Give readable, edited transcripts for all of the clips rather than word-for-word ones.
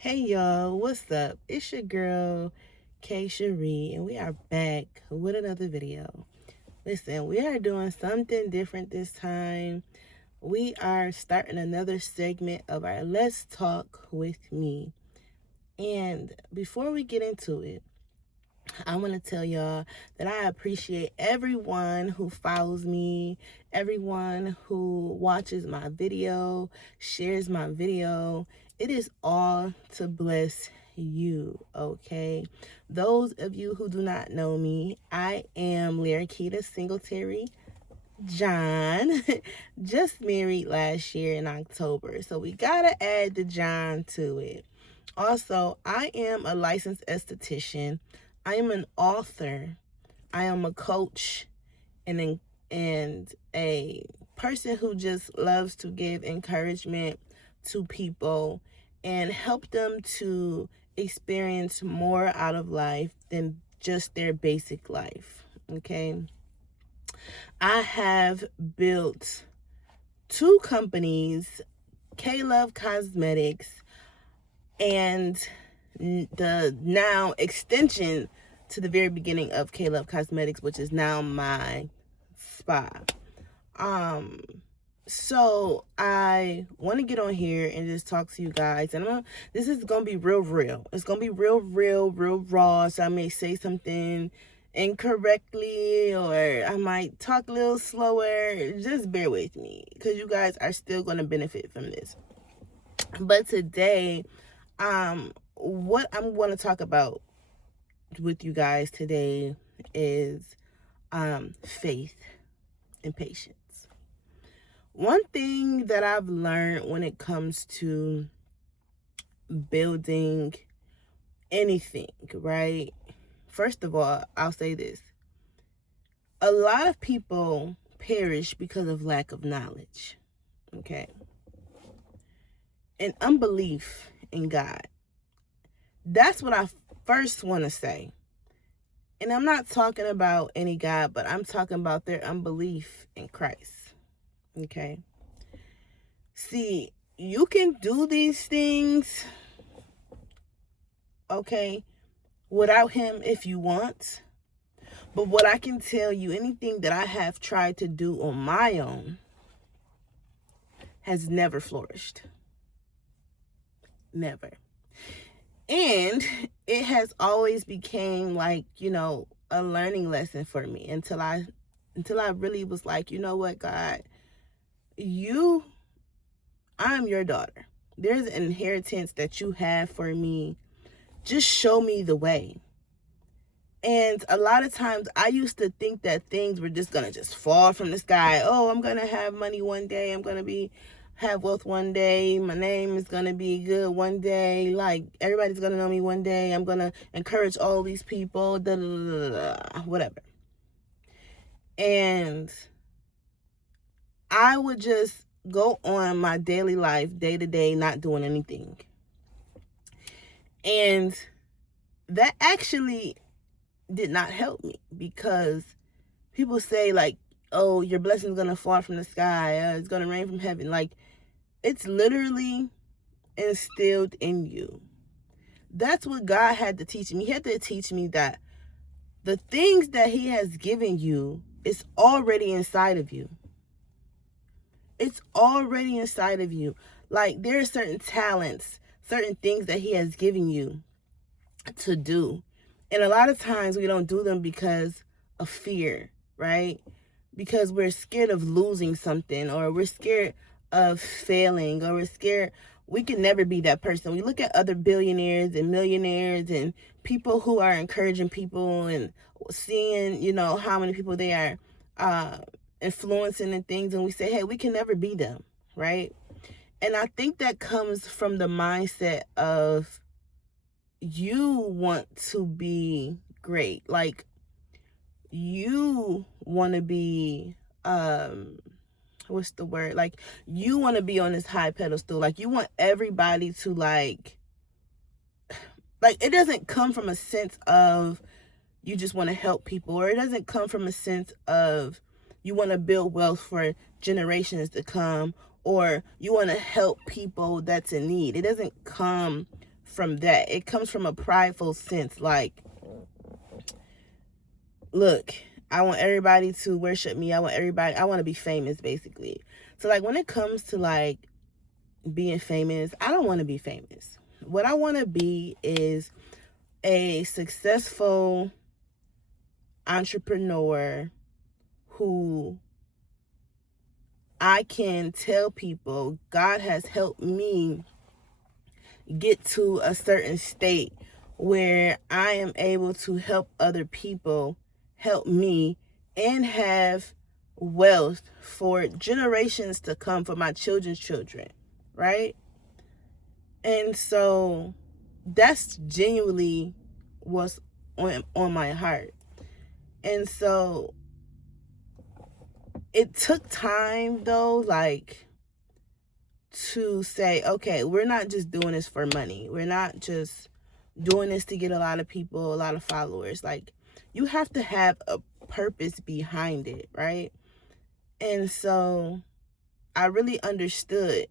Hey y'all, what's up? It's your girl K Cherie, and we are back with another video. Listen, we are doing something different this time. We are starting another segment of our Let's Talk with Me. And before we get into it, I want to tell y'all that I appreciate everyone who follows me, everyone who watches my video, shares my video. It is all to bless you, okay? Those of you who do not know me, I am Lyrikita Singletary John. Just married last year in October, so we gotta add the John to it. Also, I am a licensed esthetician. I am an author. I am a coach and a person who just loves to give encouragement to people and help them to experience more out of life than just their basic life. Okay. I have built two companies, K Love Cosmetics and the now extension to the very beginning of K Love Cosmetics, which is now my spa. Um, so I want to get on here and just talk to you guys, and this is gonna be real. It's gonna be real raw. So I may say something incorrectly, or I might talk a little slower. Just bear with me, because you guys are still gonna benefit from this. But today, what I'm going to talk about with you guys today is faith and patience. One thing that I've learned when it comes to building anything, right? First of all, I'll say this. A lot of people perish because of lack of knowledge, okay? And unbelief in God. That's what I first want to say. And I'm not talking about any God, but I'm talking about their unbelief in Christ. Okay? See, you can do these things, okay, without Him if you want. But what I can tell you, anything that I have tried to do on my own has never flourished. Never. And it has always became like, a learning lesson for me until I really was like, you know what, God, I'm your daughter. There's an inheritance that you have for me. Just show me the way. And a lot of times I used to think that things were just gonna just fall from the sky. Oh, I'm gonna have money one day. I'm gonna have wealth one day. My name is gonna be good one day. Like, everybody's gonna know me one day. I'm gonna encourage all these people. Whatever. And I would just go on my daily life, day to day, not doing anything. And that actually did not help me, because people say, like, oh, your blessing's gonna fall from the sky, it's gonna rain from heaven. Like, it's literally instilled in you. That's what God had to teach me. He had to teach me that the things that He has given you is already inside of you. It's already inside of you. Like, there are certain talents, certain things that He has given you to do. And a lot of times we don't do them because of fear, right? Because we're scared of losing something, or we're scared of failing, or we're scared. We can never be that person. We look at other billionaires and millionaires and people who are encouraging people and seeing, how many people they are influencing and things. And we say, hey, we can never be them, right? And I think that comes from the mindset of, you want to be great. Like, you want to be, what's the word? Like, you want to be on this high pedestal. Like, you want everybody to like, it doesn't come from a sense of you just want to help people, or it doesn't come from a sense of you want to build wealth for generations to come, or you want to help people that's in need. It doesn't come from that. It comes from a prideful sense. Like, look, I want everybody to worship me. I want to be famous, basically. So, like, when it comes to, like, being famous, I don't want to be famous. What I want to be is a successful entrepreneur who I can tell people God has helped me get to a certain state where I am able to help other people help me and have wealth for generations to come, for my children's children, right? And so that's genuinely what's on my heart. And so it took time, though, like, to say, okay, we're not just doing this for money. We're not just doing this to get a lot of people, a lot of followers. Like, you have to have a purpose behind it, right? And so I really understood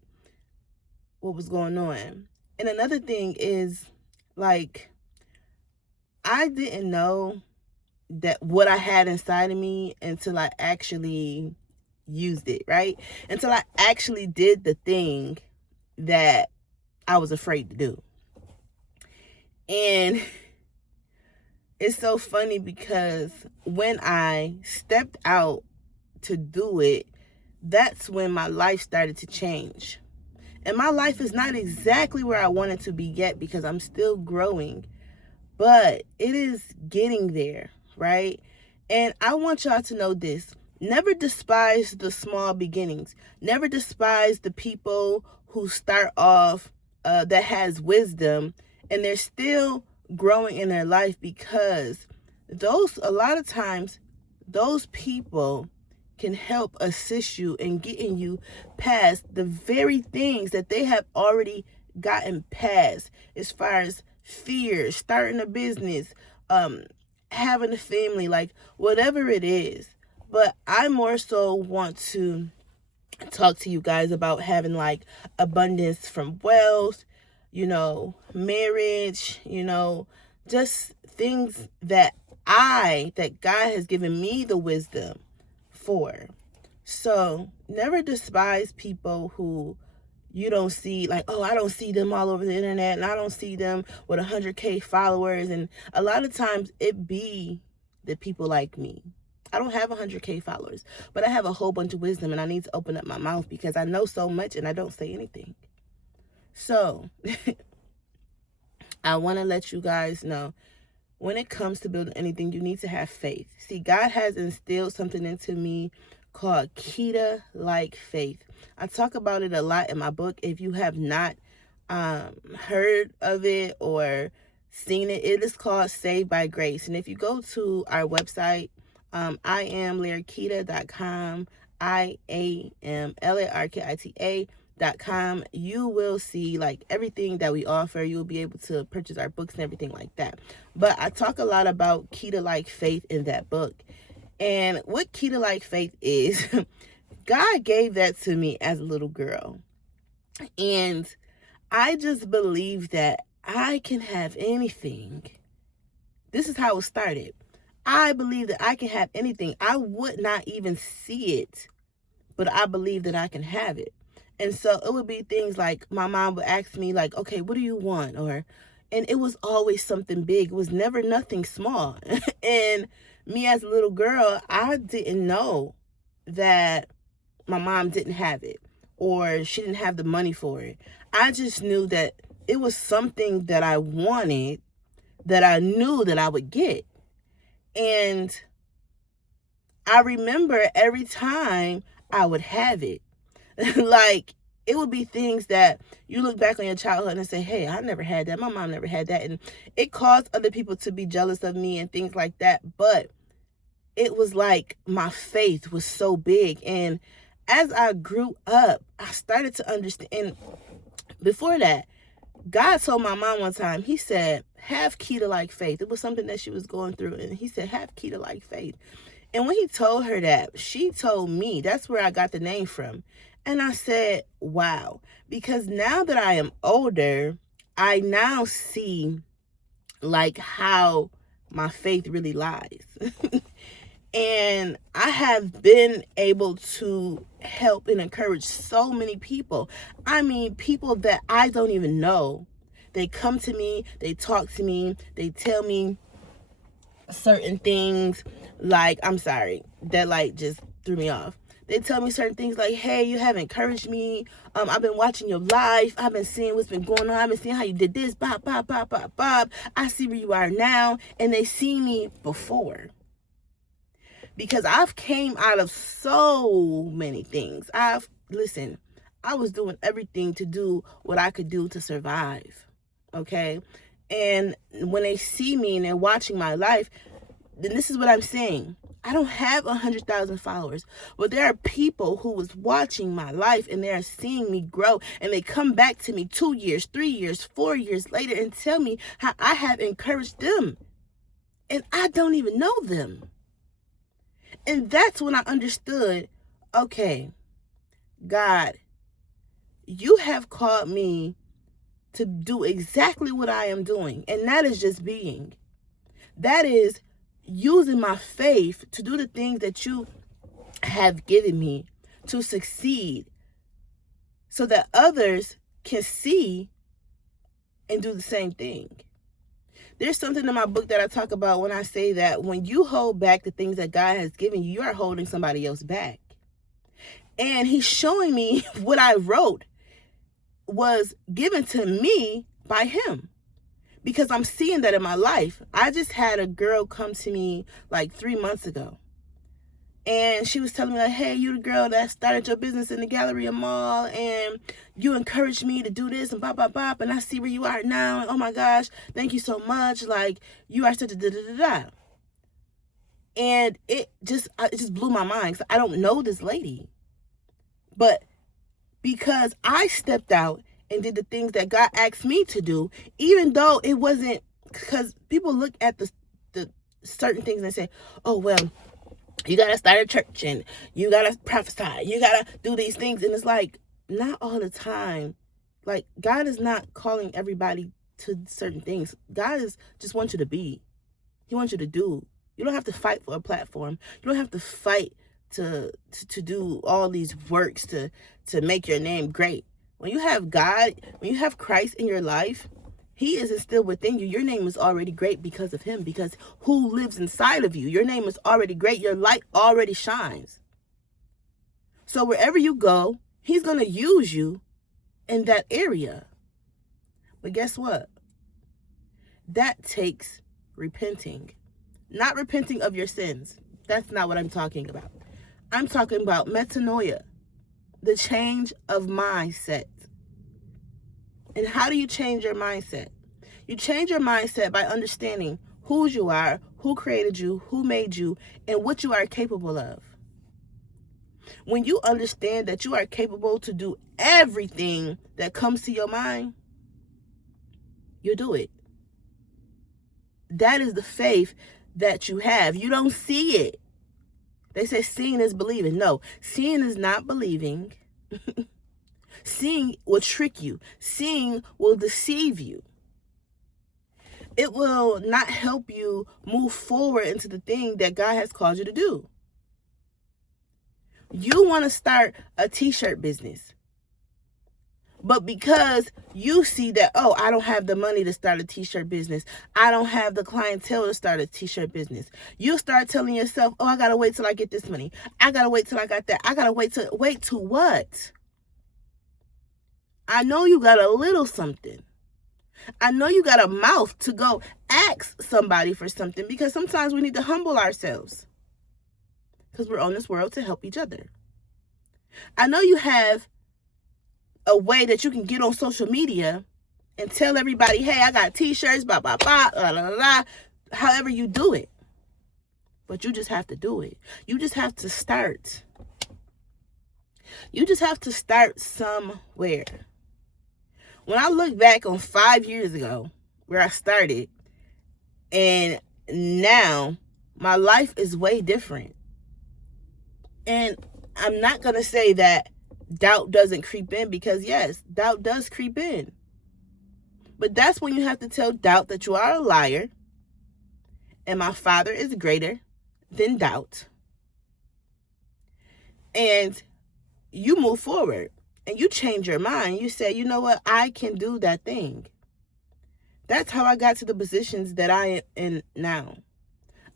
what was going on. And another thing is, like, I didn't know that what I had inside of me until I actually used it, right? Until I actually did the thing that I was afraid to do. And it's so funny because when I stepped out to do it, that's when my life started to change. And my life is not exactly where I want it to be yet, because I'm still growing, but it is getting there, right? And I want y'all to know this. Never despise the small beginnings. Never despise the people who start off that has wisdom and they're still growing in their life, because a lot of times those people can help assist you in getting you past the very things that they have already gotten past, as far as fear, starting a business, having a family, like whatever it is. But I more so want to talk to you guys about having like abundance from wealth, marriage, just things that God has given me the wisdom for. So never despise people who you don't see, like, oh, I don't see them all over the internet, and I don't see them with 100K followers. And a lot of times it be the people like me. I don't have 100K followers, but I have a whole bunch of wisdom, and I need to open up my mouth because I know so much and I don't say anything. So I want to let you guys know, when it comes to building anything, you need to have faith. See, God has instilled something into me called Kita-like faith. I talk about it a lot in my book. If you have not heard of it or seen it, it is called Saved by Grace. And if you go to our website, IamLarkita.com, IamLarkita.com, you will see like everything that we offer. You'll be able to purchase our books and everything like that. But I talk a lot about Kita-like faith in that book. And what Kita-like faith is, God gave that to me as a little girl. And I just believe that I can have anything. This is how it started. I believe that I can have anything. I would not even see it, but I believe that I can have it. And so it would be things like my mom would ask me, like, okay, what do you want? And it was always something big. It was never nothing small. And me as a little girl, I didn't know that my mom didn't have it or she didn't have the money for it. I just knew that it was something that I wanted, that I knew that I would get. And I remember every time I would have it, like, it would be things that you look back on your childhood and say, hey, I never had that. My mom never had that. And it caused other people to be jealous of me and things like that. But it was like my faith was so big. And as I grew up, I started to understand. And before that, God told my mom one time, he said, have Kita-like faith. It was something that she was going through. And he said, have Kita-like faith. And when he told her that, she told me, that's where I got the name from. And I said, wow, because now that I am older, I now see like how my faith really lies. And I have been able to help and encourage so many people. I mean, people that I don't even know. They come to me, they talk to me, they tell me certain things, like, I'm sorry, that like just threw me off. They tell me certain things like, hey, you have encouraged me. I've been watching your life. I've been seeing what's been going on. I've been seeing how you did this, bop, bop, bop, bop, bop. I see where you are now. And they see me before. Because I've came out of so many things. I was doing everything to do what I could do to survive. Okay? And when they see me and they're watching my life, then this is what I'm saying. I don't have 100,000 followers, but there are people who was watching my life and they are seeing me grow, and they come back to me 2 years, 3 years, 4 years later and tell me how I have encouraged them. And I don't even know them. And that's when I understood, okay, God, you have called me to do exactly what I am doing. And that is just being. That is using my faith to do the things that you have given me to succeed, so that others can see and do the same thing. There's something in my book that I talk about when I say that when you hold back the things that God has given you, you are holding somebody else back. And he's showing me what I wrote was given to me by him, because I'm seeing that in my life. I just had a girl come to me like 3 months ago. And she was telling me like, hey, you the girl that started your business in the Galleria Mall, and you encouraged me to do this and bop, bop, bop, and I see where you are now. And oh my gosh, thank you so much. Like, you are such a da-da-da-da. And it just blew my mind, because I don't know this lady. But because I stepped out and did the things that God asked me to do, even though it wasn't, because people look at the certain things and say, oh, well, you got to start a church and you got to prophesy. You got to do these things. And it's like, not all the time. Like, God is not calling everybody to certain things. God just wants you to be. He wants you to do. You don't have to fight for a platform. You don't have to fight to do all these works to make your name great. When you have God, when you have Christ in your life, he is instilled within you. Your name is already great because of him, because who lives inside of you? Your name is already great. Your light already shines. So wherever you go, he's going to use you in that area. But guess what? That takes repenting. Not repenting of your sins. That's not what I'm talking about. I'm talking about metanoia, the change of mindset. And how do you change your mindset? You change your mindset by understanding who you are, who created you, who made you, and what you are capable of. When you understand that you are capable to do everything that comes to your mind, you do it. That is the faith that you have. You don't see it. They say seeing is believing. No, seeing is not believing. Seeing will trick you. Seeing will deceive you. It will not help you move forward into the thing that God has called you to do. You want to start a t-shirt business. But because you see that, oh, I don't have the money to start a t-shirt business. I don't have the clientele to start a t-shirt business. You start telling yourself, oh, I got to wait till I get this money. I got to wait till I got that. I got to wait to what? I know you got a little something. I know you got a mouth to go ask somebody for something, because sometimes we need to humble ourselves, because we're on this world to help each other. I know you have a way that you can get on social media and tell everybody, hey, I got t-shirts, blah, blah, blah, blah, blah, blah, however you do it. But you just have to do it. You just have to start. You just have to start somewhere. When I look back on 5 years ago, where I started, and now my life is way different. And I'm not going to say that doubt doesn't creep in, because yes, doubt does creep in. But that's when you have to tell doubt that you are a liar and my Father is greater than doubt. And you move forward and you change your mind. You say, you know what? I can do that thing. That's how I got to the positions that I am in now.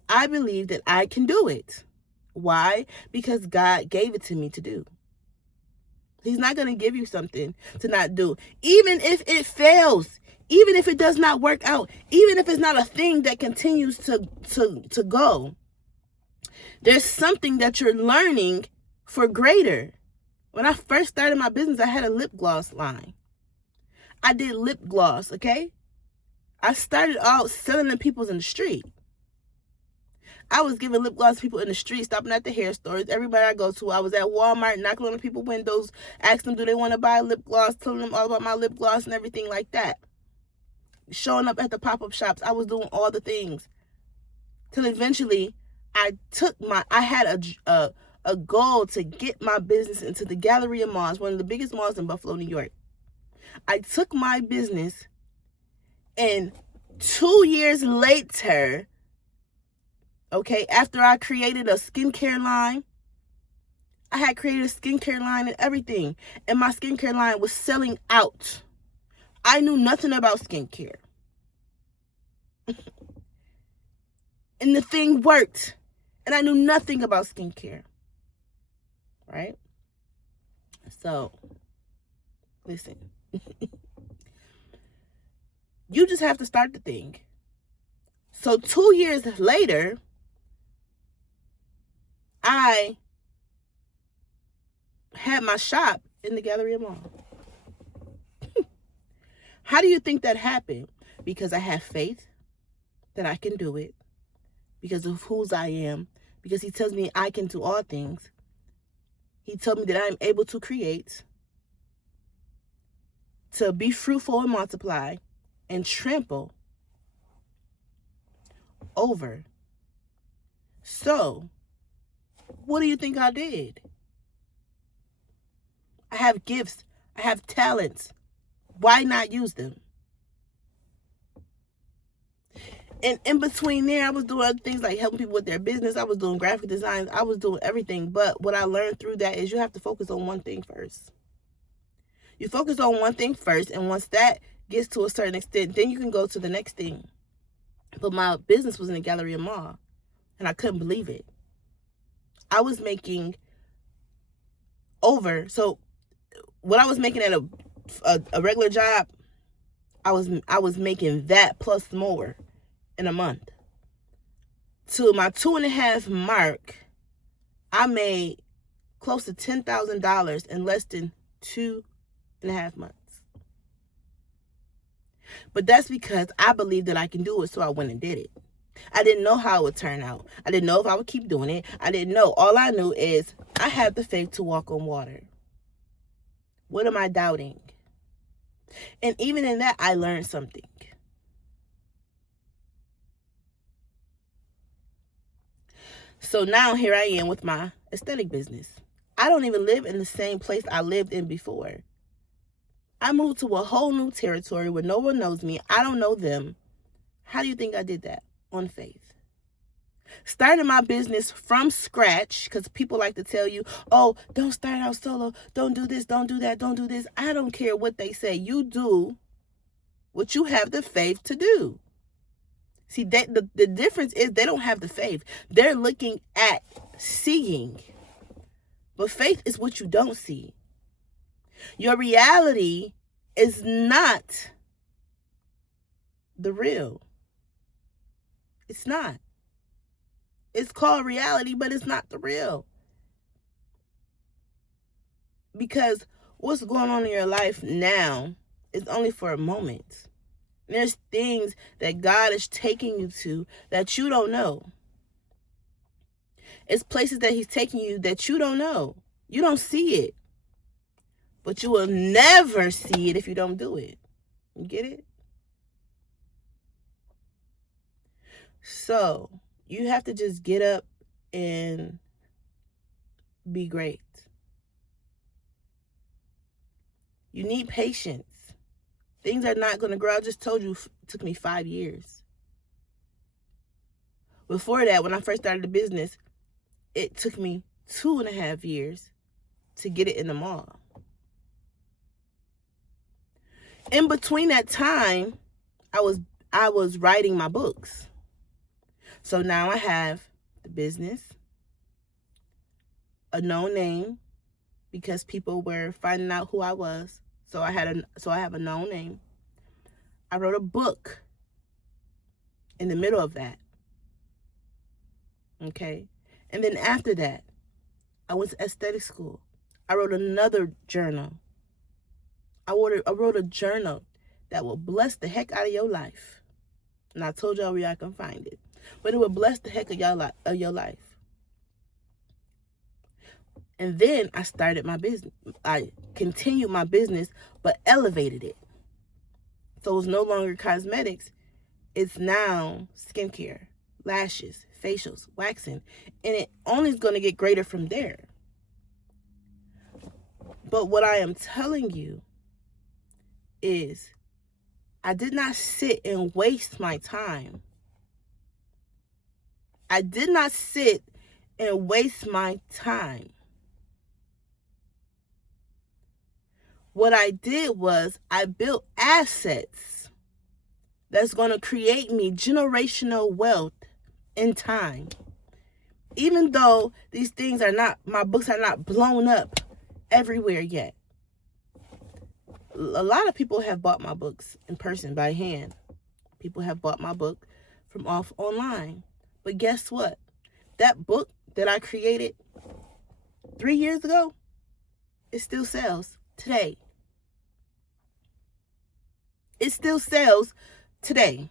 I believe that I can do it. Why? Because God gave it to me to do. He's not going to give you something to not do. Even if it fails, even if it does not work out, even if it's not a thing that continues to go, there's something that you're learning for greater. When I first started my business, I had a lip gloss line. I did lip gloss, okay? I started out selling to people in the street. I was giving lip gloss to people in the street, stopping at the hair stores. Everybody I go to, I was at Walmart, knocking on the people's windows, asking them, do they want to buy lip gloss, telling them all about my lip gloss and everything like that. Showing up at the pop-up shops, I was doing all the things. Till eventually, I had a goal to get my business into the Galleria Malls, one of the biggest malls in Buffalo, New York. I took my business, and 2 years later, okay, after I created a skincare line, I had created a skincare line and everything, and my skincare line was selling out. I knew nothing about skincare. And the thing worked, and I knew nothing about skincare. Right? So, listen. You just have to start the thing. So 2 years later, I had my shop in the Galleria Mall. How do you think that happened? Because I have faith that I can do it. Because of whose I am. Because he tells me I can do all things. He told me that I am able to create, to be fruitful and multiply, and trample over. So, what do you think I did? I have gifts. I have talents. Why not use them? And in between there, I was doing other things like helping people with their business. I was doing graphic designs. I was doing everything. But what I learned through that is you have to focus on one thing first. You focus on one thing first. And once that gets to a certain extent, then you can go to the next thing. But my business was in the Galleria Mall. And I couldn't believe it. I was making over. So what I was making at a regular job, I was making that plus more in a month. To my 2.5 mark, I made close to $10,000 in less than 2.5 months. But that's because I believed that I can do it, so I went and did it. I didn't know how it would turn out. I didn't know if I would keep doing it. I didn't know. All I knew is I have the faith to walk on water. What am I doubting? And even in that, I learned something. So now here I am with my aesthetic business. I don't even live in the same place I lived in before. I moved to a whole new territory where no one knows me. I don't know them. How do you think I did that? On faith. Starting my business from scratch, because people like to tell you, oh, don't start out solo. Don't do this, don't do that, don't do this. I don't care what they say. You do what you have the faith to do. See, the difference is they don't have the faith. They're looking at seeing. But faith is what you don't see. Your reality is not the real. It's not. It's called reality, but it's not the real. Because what's going on in your life now is only for a moment. There's things that God is taking you to that you don't know. It's places that he's taking you that you don't know. You don't see it. But you will never see it if you don't do it. You get it? So, you have to just get up and be great. You need patience. Things are not going to grow. I just told you it took me 5 years. Before that, when I first started the business, it took me 2.5 years to get it in the mall. In between that time, I was writing my books. So now I have the business, a known name, because people were finding out who I was. So I have a known name. I wrote a book in the middle of that. Okay? And then after that, I went to aesthetic school. I wrote another journal. I wrote a journal that will bless the heck out of your life. And I told y'all where y'all can find it. But it will bless the heck of your life. And then I started my business. I continued my business, but elevated it. So it's no longer cosmetics. It's now skincare, lashes, facials, waxing. And it only is going to get greater from there. But what I am telling you is I did not sit and waste my time. I did not sit and waste my time. What I did was I built assets that's going to create me generational wealth in time. Even though these things are not, my books are not blown up everywhere yet. A lot of people have bought my books in person by hand. People have bought my book from online. But guess what? That book that I created 3 years ago, it still sells today. It still sells today.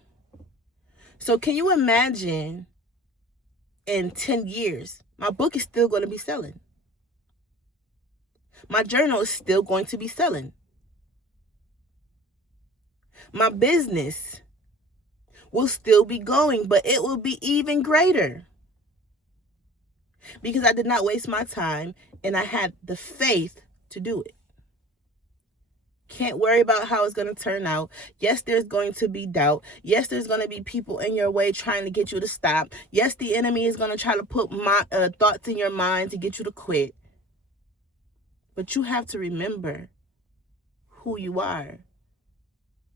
So can you imagine in 10 years, my book is still going to be selling. My journal is still going to be selling. My business will still be going, but it will be even greater. Because I did not waste my time and I had the faith to do it. Can't worry about how it's going to turn out. Yes, there's going to be doubt. Yes, there's going to be people in your way trying to get you to stop. Yes, the enemy is going to try to put thoughts in your mind to get you to quit. But you have to remember who you are.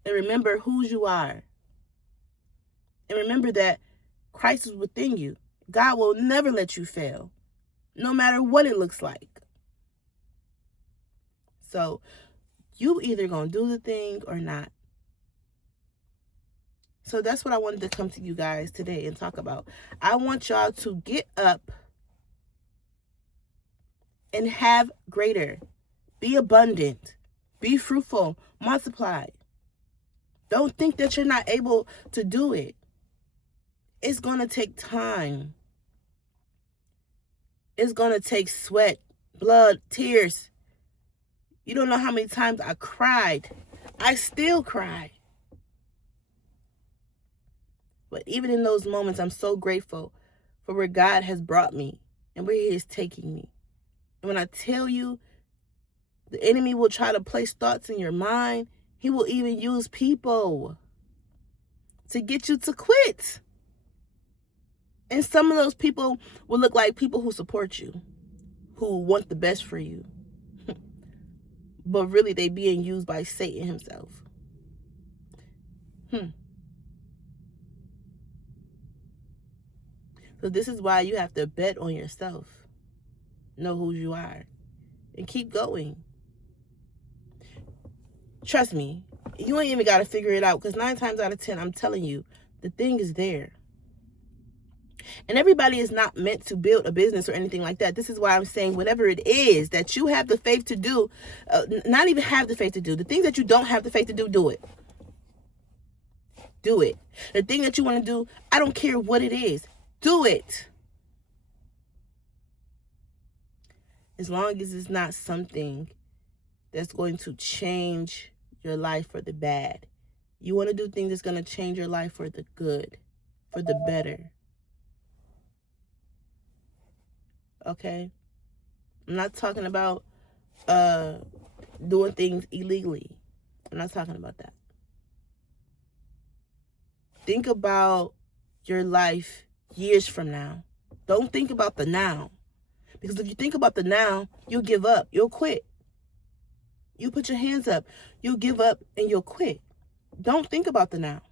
And remember whose you are. And remember that Christ is within you. God will never let you fail, no matter what it looks like. So, you either gonna do the thing or not. So that's what I wanted to come to you guys today and talk about. I want y'all to get up and have greater. Be abundant. Be fruitful. Multiply. Don't think that you're not able to do it. It's gonna take time. It's gonna take sweat, blood, tears. You don't know how many times I cried. I still cry. But even in those moments, I'm so grateful for where God has brought me and where He is taking me. And when I tell you, the enemy will try to place thoughts in your mind. He will even use people to get you to quit. And some of those people will look like people who support you, who want the best for you. But really, they being used by Satan himself. So this is why you have to bet on yourself. Know who you are. And keep going. Trust me, you ain't even got to figure it out. Because 9 times out of 10, I'm telling you, the thing is there. And everybody is not meant to build a business or anything like that. This is why I'm saying whatever it is that you have the faith to do, not even have the faith to do, the things that you don't have the faith to do, do it. Do it. The thing that you want to do, I don't care what it is, do it. As long as it's not something that's going to change your life for the bad. You want to do things that's going to change your life for the good, for the better. Okay? I'm not talking about doing things illegally. I'm not talking about that. Think about your life years from now. Don't think about the now. Because if you think about the now, you'll give up. You'll quit. You put your hands up. You'll give up and you'll quit. Don't think about the now.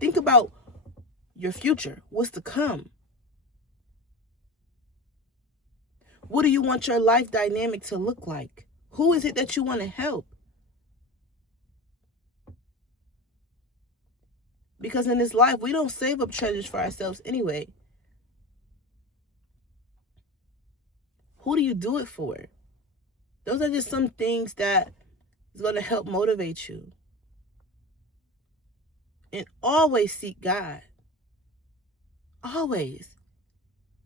Think about your future. What's to come? What do you want your life dynamic to look like? Who is it that you want to help? Because in this life, we don't save up treasures for ourselves anyway. Who do you do it for? Those are just some things that is going to help motivate you. And always seek God. Always.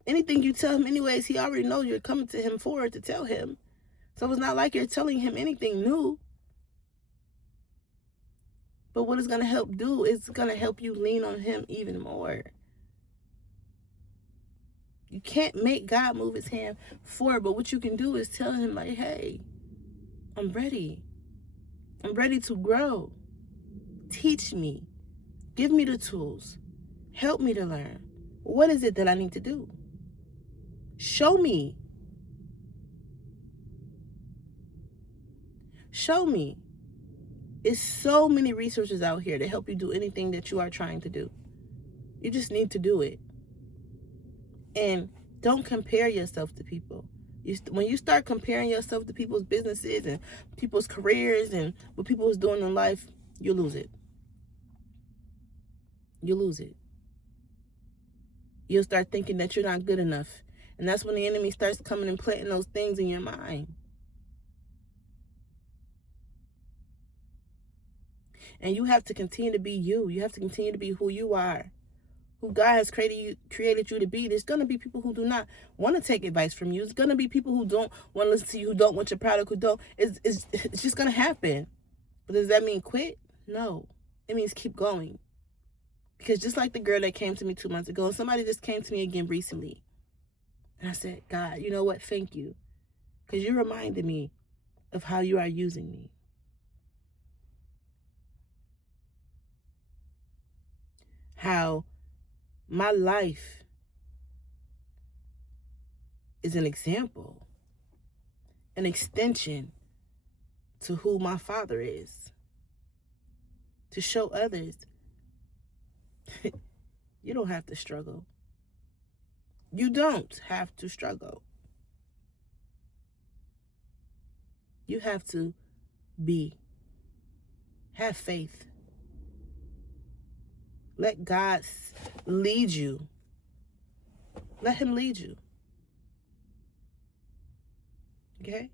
Anything you tell him anyways, he already knows you're coming to him for it to tell him. So it's not like you're telling him anything new. But what it's going to help do is going to help you lean on him even more. You can't make God move his hand forward, but what you can do is tell him, like, hey, I'm ready. I'm ready to grow. Teach me. Give me the tools. Help me to learn. What is it that I need to do? Show me. Show me. It's so many resources out here to help you do anything that you are trying to do. You just need to do it. And don't compare yourself to people. When you start comparing yourself to people's businesses and people's careers and what people is doing in life, you lose it. You lose it. You'll start thinking that you're not good enough. And that's when the enemy starts coming and planting those things in your mind. And you have to continue to be you. You have to continue to be who you are. Who God has created you to be. There's going to be people who do not want to take advice from you. There's going to be people who don't want to listen to you, who don't want your product, who don't. It's just going to happen. But does that mean quit? No. It means keep going. Because just like the girl that came to me 2 months ago, somebody just came to me again recently. And I said, God, you know what? Thank you. Because you reminded me of how you are using me. How my life is an example, an extension to who my Father is. To show others, you don't have to struggle. You don't have to struggle. You have to be. Have faith. Let God lead you. Let him lead you. Okay?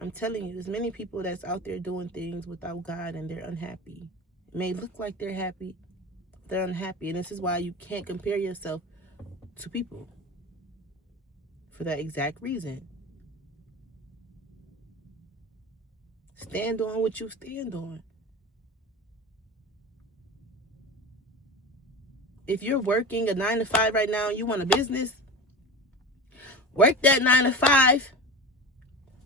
I'm telling you, there's many people that's out there doing things without God and they're unhappy. It may look like they're happy, but they're unhappy. And this is why you can't compare yourself to people. For that exact reason. Stand on what you stand on. If you're working a 9 to 5 right now and you want a business, work that 9 to 5,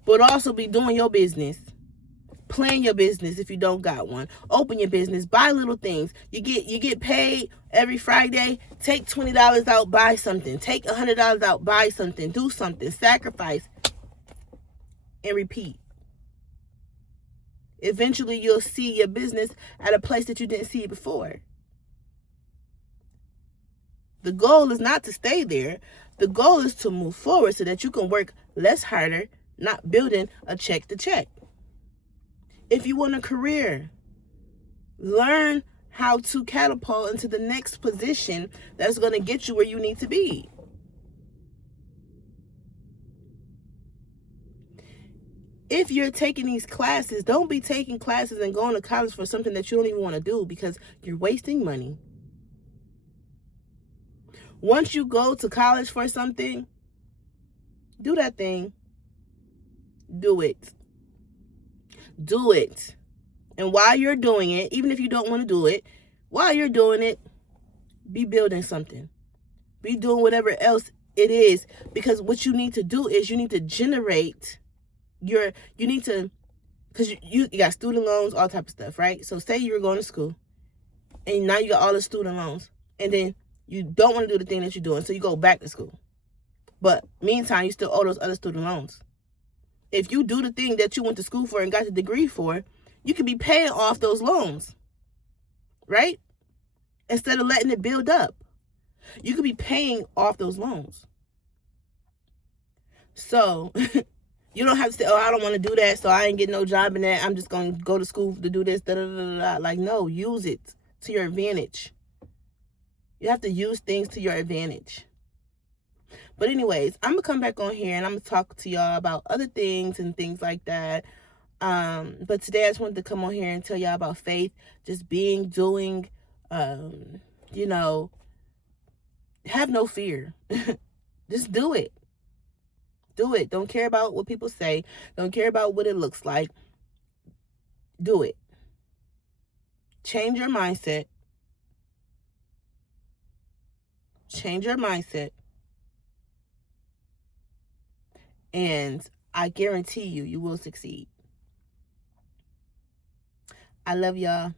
but also be doing your business. Plan your business if you don't got one. Open your business. Buy little things. You get paid every Friday. Take $20 out, buy something. Take $100 out, buy something. Do something. Sacrifice. And repeat. Eventually, you'll see your business at a place that you didn't see it before. The goal is not to stay there. The goal is to move forward so that you can work less harder, not building a check to check. If you want a career, learn how to catapult into the next position that's going to get you where you need to be. If you're taking these classes, don't be taking classes and going to college for something that you don't even want to do because you're wasting money. Once you go to college for something, do that thing. Do it. Do it. And while you're doing it, even if you don't want to do it, while you're doing it, be building something. Be doing whatever else it is. Because what you need to do is you need to generate because you got student loans, all type of stuff, right? So say you were going to school And now you got all the student loans. And then you don't want to do the thing that you're doing, so you go back to school. But meantime, you still owe those other student loans. If you do the thing that you went to school for and got the degree for, you could be paying off those loans, right? Instead of letting it build up. You could be paying off those loans. So you don't have to say, oh, I don't want to do that, so I ain't getting no job in that. I'm just going to go to school to do this. Da, da, da, da. Like, no, use it to your advantage. You have to use things to your advantage. But anyways, I'm going to come back on here and I'm going to talk to y'all about other things and things like that. But today I just wanted to come on here and tell y'all about faith. Just being, doing, you know, have no fear. Just do it. Do it. Don't care about what people say. Don't care about what it looks like. Do it. Change your mindset. Change your mindset. And I guarantee you, you will succeed. I love y'all.